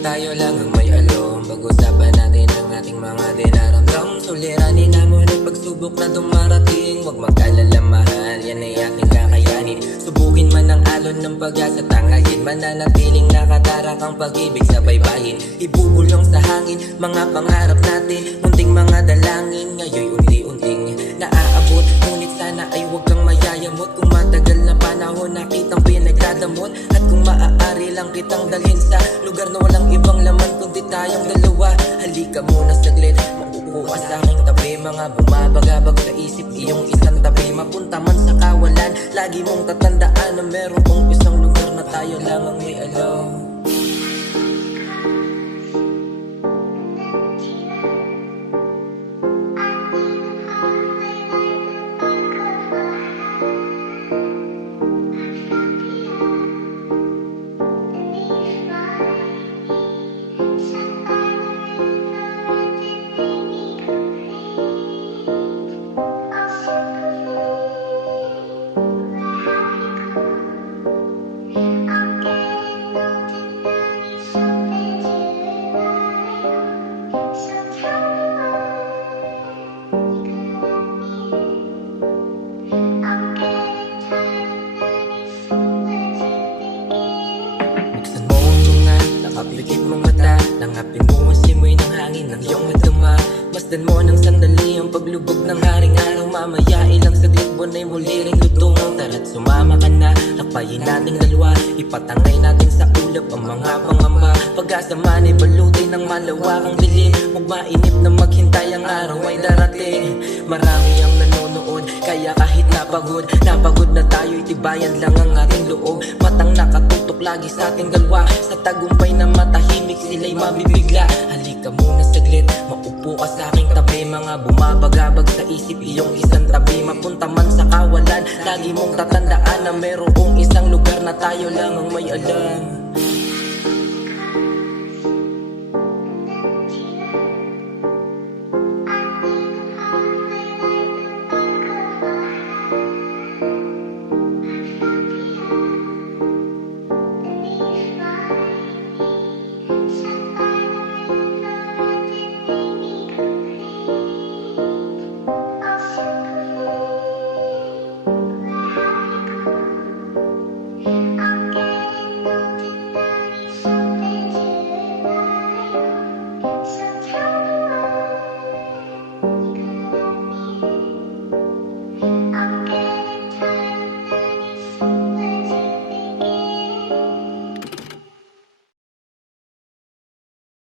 tayo lang ang may alam. Pag-usapan natin ang ating mga dinaramdam. Suliranin na mo ng pagsubok na dumarating. Huwag mag-alala mahal, yan ay ating kakayanin. Subukin man ang alon ng pag-asa, tanghalin mananatiling nakatarak ang pag-ibig sa baybayin. Ibubulong sa hangin, mga pangarap natin. Munting mga dalangin, ngayon unti-unting naaabot. Ngunit sana ay huwag kang mayayamot. Kung matagal na panahon nakitang pinagdadamot. At kung maaari lang kitang dalhin sa lugar na walang ibang laman kundi tayong dalawa. Halika muna saglit, maupo ka sa aking tabi. Mga bumabagabag sa isip, iyong isang tabi. Mapunta man sa kawalan, lagi mong tatandaan na meron kong isang lugar na tayo lang ang may alam. Kaplikit mong mata, langapin mo ang simoy ng hangin ng iyong madama. Masdan mo ng sandali ang paglubog ng haring araw. Mamaya ilang saglit buwan ay muli ring lutungan. Tara't sumama ka na, lakbayin nating dalawa. Ipatangay natin sa ulap ang mga pangamba. Pag-asa man ay balutin ng malawakang dilim. Huwag mainip na maghintay, ang araw ay darating. Marami ang nanonood, kaya kahit napagod na tayo, itibayan lang ang ating loob. Matang nakatutok lagi sa ating dalawa. Sa tagumpay na matahimik, sila'y mabibigla. Halika muna saglit, maupo ka sa aking tabi. Mga bumabagabag sa isip, iyong isang tabi. Mapunta man sa kawalan, lagi mong tatandaan na merong isang lugar na tayo lang ang may alam.